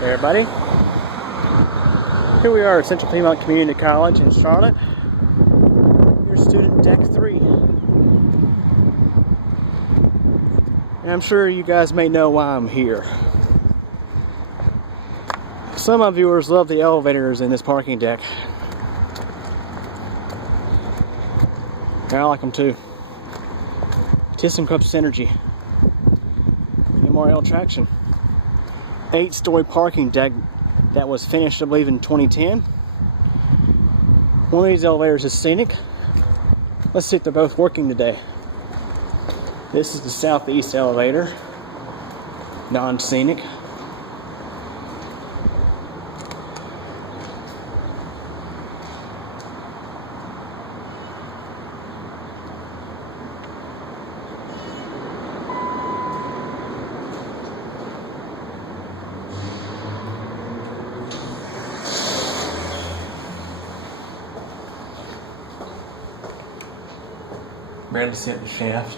Hey everybody, here we are at Central Piedmont Community College in Charlotte. Here's student deck 3. And I'm sure you guys may know why I'm here. Some of my viewers love the elevators in this parking deck. And I like them too. ThyssenKrupp Synergy, MRL traction. 8-story parking deck that was finished, I believe, in 2010. One of these elevators is scenic. Let's see if they're both working today. This is the southeast elevator, non-scenic. Barely see up the shaft.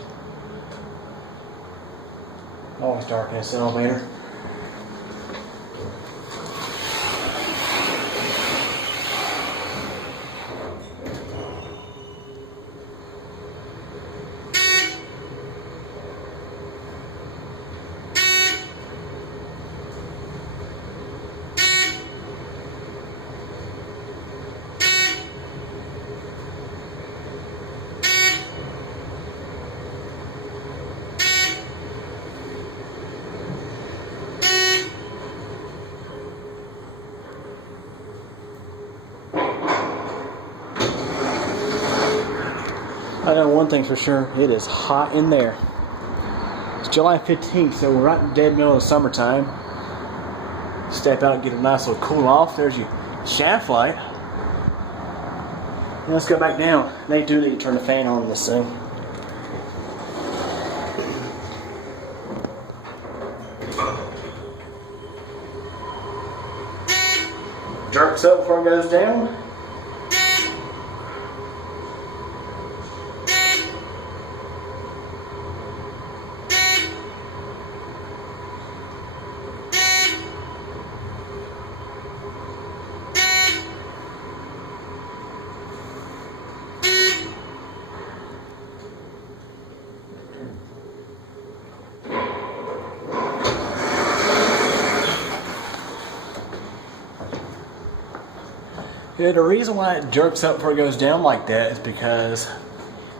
Always dark in this elevator. I know one thing's for sure, it is hot in there. It's July 15th, so we're right in the dead middle of the summertime. Step out and get a nice little cool off. There's your shaft light. And let's go back down. They do need to turn the fan on in this thing. Jerks up before it goes down. Yeah, the reason why it jerks up before it goes down like that is because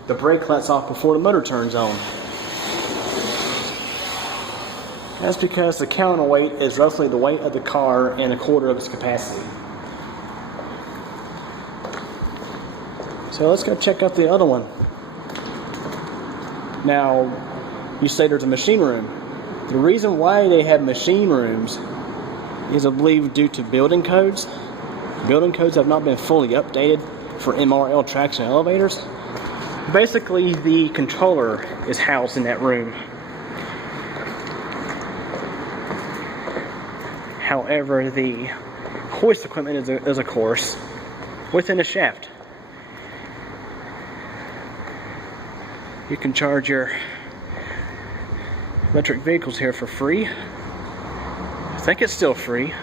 the brake lets off before the motor turns on. That's because the counterweight is roughly the weight of the car and a quarter of its capacity. So let's go check out the other one. Now, you say there's a machine room. The reason why they have machine rooms is, I believe, due to building codes. Building codes have not been fully updated for MRL traction elevators. Basically, the controller is housed in that room. However, the hoist equipment is of course within the shaft. You can charge your electric vehicles here for free. I think it's still free.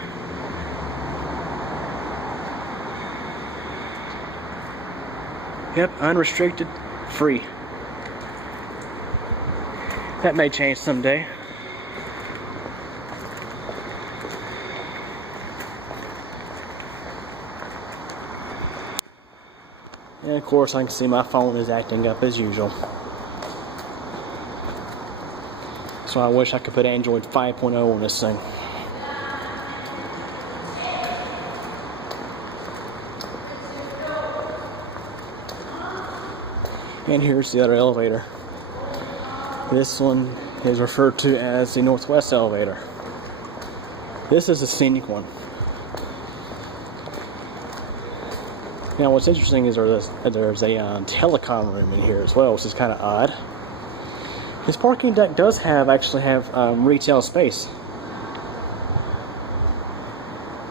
Yep, unrestricted, free. That may change someday. And of course, I can see my phone is acting up as usual. So I wish I could put Android 5.0 on this thing. And here's the other elevator. This one is referred to as the Northwest elevator. This is a scenic one. Now what's interesting is there's a telecom room in here as well, which is kind of odd. This parking deck does actually have retail space.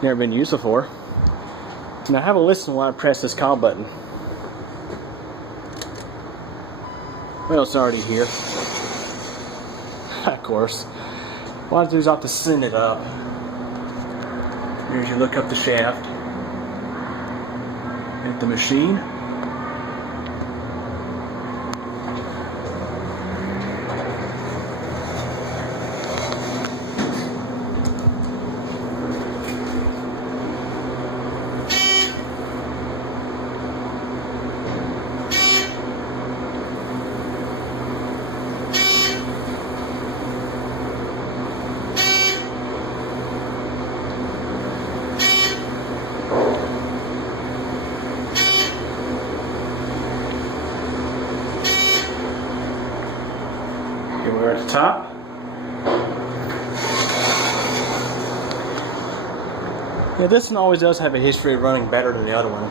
Never been used before. Now have a listen while I press this call button. Well, it's already here. Of course. Why do I have to send it up? Here's you look up the shaft at the machine. Here we're at the top. Yeah, this one always does have a history of running better than the other one.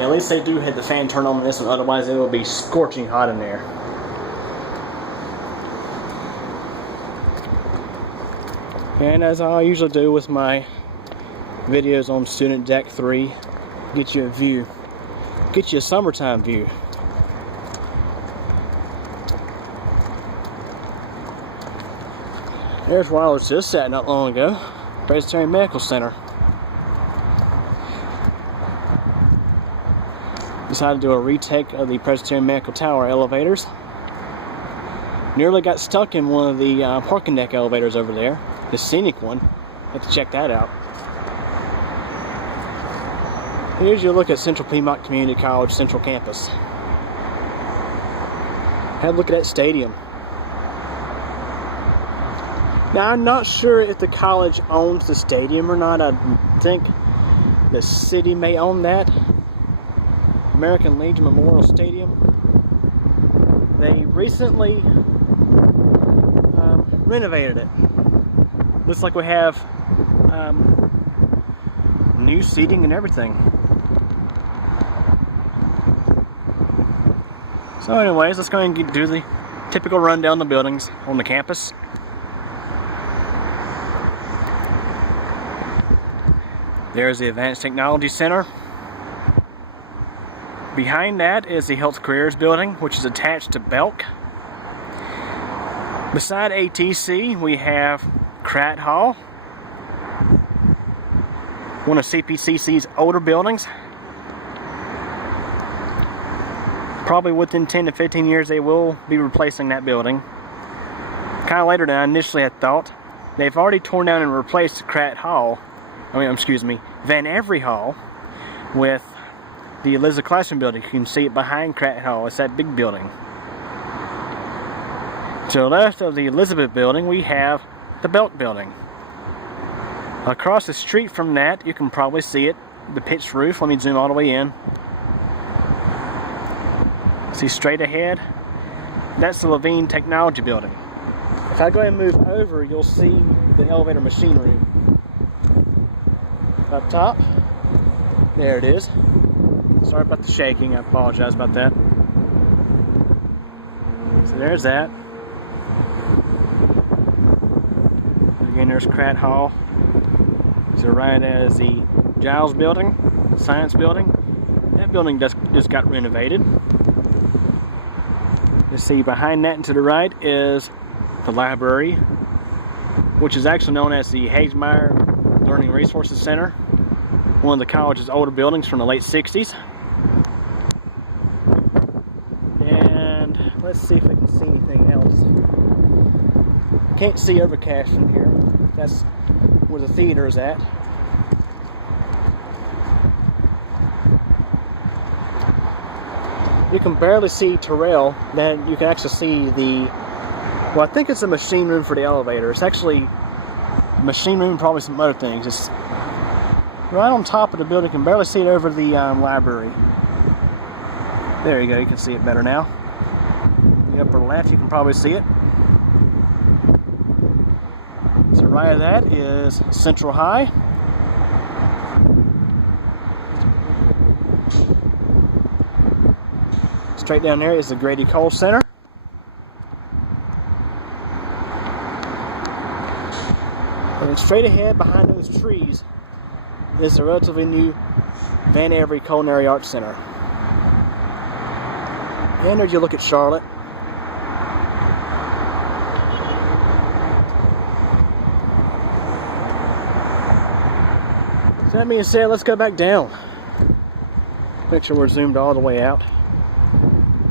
At least they do have the fan turn on this one, otherwise it will be scorching hot in there. And as I usually do with my videos on Student Deck 3, get you a view. Get you a summertime view. There's where I was just at not long ago. Presbyterian Medical Center. Decided to do a retake of the Presbyterian Medical Tower elevators. Nearly got stuck in one of the parking deck elevators over there. The scenic one. Had to check that out. Here's your look at Central Piedmont Community College Central Campus. Have a look at that stadium. Now, I'm not sure if the college owns the stadium or not. I think the city may own that. American Legion Memorial Stadium. They recently renovated it. Looks like we have new seating and everything. So anyways, let's go ahead and do the typical rundown of the buildings on the campus. There's the Advanced Technology Center. Behind that is the Health Careers Building, which is attached to Belk. Beside ATC, we have Pratt Hall, one of CPCC's older buildings. Probably within 10 to 15 years they will be replacing that building. Kind of later than I initially had thought. They've already torn down and replaced Pratt Hall. Van Every Hall with the Elizabeth Classroom building. You can see it behind Pratt Hall. It's that big building. To the left of the Elizabeth building, we have the Belk building. Across the street from that, you can probably see it, the pitched roof. Let me zoom all the way in. See straight ahead? That's the Levine Technology building. If I go ahead and move over, you'll see the elevator machine room. Up top, there it is. Sorry about the shaking, I apologize about that. So there's that. Again, there's Pratt Hall. So right as the Giles building, Science building. That building just got renovated. You see behind that and to the right is the library, which is actually known as the Hagemeyer Learning Resources Center, one of the college's older buildings from the late 60s. And let's see if I can see anything else. Can't see overcast from here. That's where the theater is at. You can barely see Terrell. Then you can actually see the, well, I think it's a machine room for the elevator. It's actually machine room, probably some other things. It's right on top of the building. You can barely see it over the library. There you go, you can see it better now. The upper left, you can probably see it. So right of that is Central High. Straight down there is the Grady Cole Center. And then straight ahead behind those trees is the relatively new Van Every Culinary Arts Center. And as you look at Charlotte, So that being said, let's go back down. Make sure we're zoomed all the way out.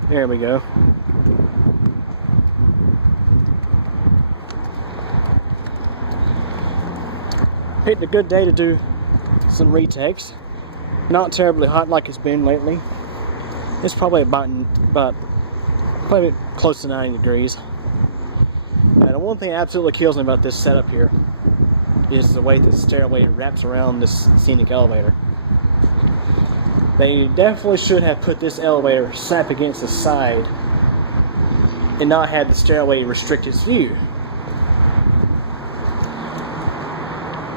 There we go. Picked a good day to do some retakes. Not terribly hot like it's been lately. It's probably probably close to 90 degrees. Now, the one thing that absolutely kills me about this setup here is the way the stairway wraps around this scenic elevator. They definitely should have put this elevator slap against the side and not had the stairway restrict its view.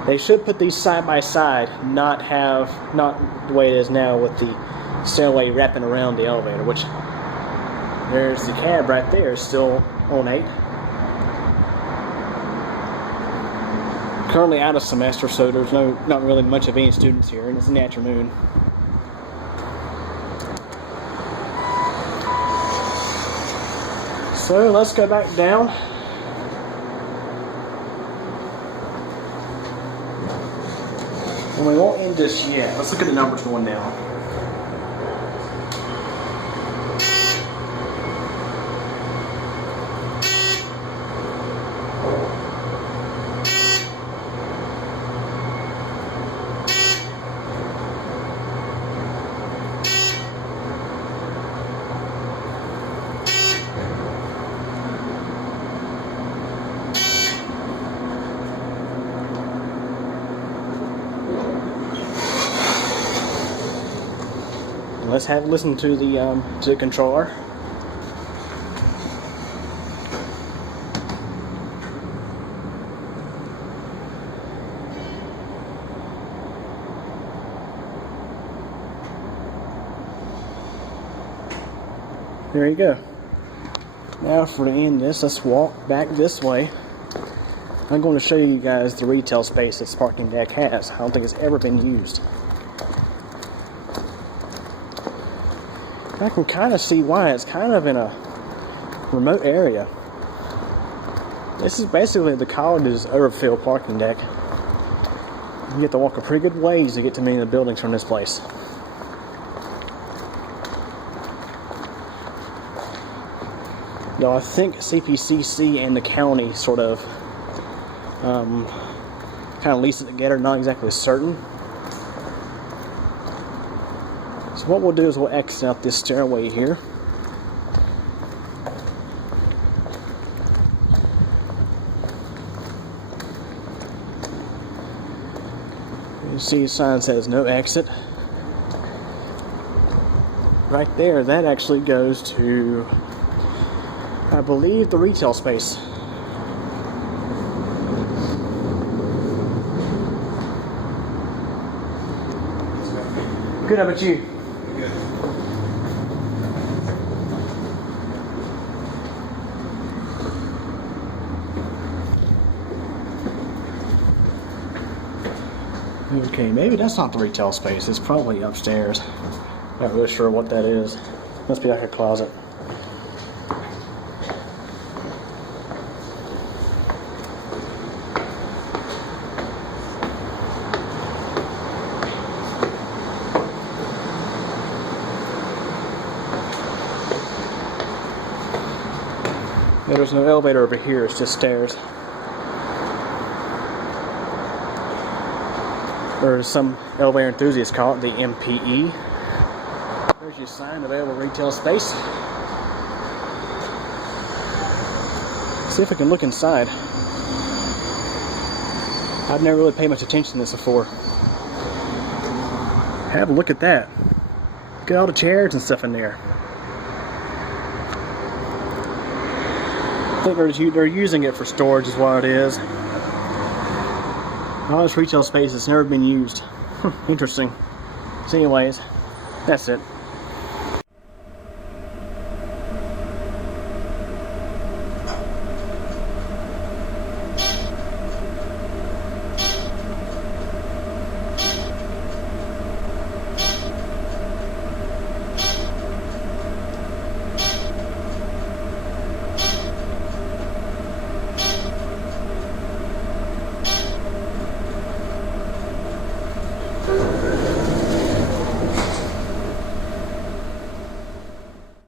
They should put these side by side, not the way it is now with the stairway wrapping around the elevator, which there's the cab right there, still on 8. Currently out of semester, so there's not really much of any students here, and it's in the afternoon. So let's go back down. And we won't end this yet. Let's look at the numbers going down. Let's have listen to the controller. There you go. Now for to end this, let's walk back this way. I'm going to show you guys the retail space this parking deck has. I don't think it's ever been used. I can kind of see why. It's kind of in a remote area. This is basically the college's overfill parking deck. You have to walk a pretty good ways to get to many of the buildings from this place. Now I think CPCC and the county sort of kind of lease it together, not exactly certain. So what we'll do is we'll exit out this stairway here. You see a sign says no exit. Right there, that actually goes to, I believe, the retail space. Good, how about you? Okay, maybe that's not the retail space. It's probably upstairs. Not really sure what that is. Must be like a closet. Yeah, there's no elevator over here. It's just stairs. Or some elevator enthusiasts call it the MPE. There's your sign, available retail space. See if we can look inside. I've never really paid much attention to this before. Have a look at that. Look at all the chairs and stuff in there. I think they're using it for storage is what it is. All this retail space has never been used. Interesting. So anyways, that's it.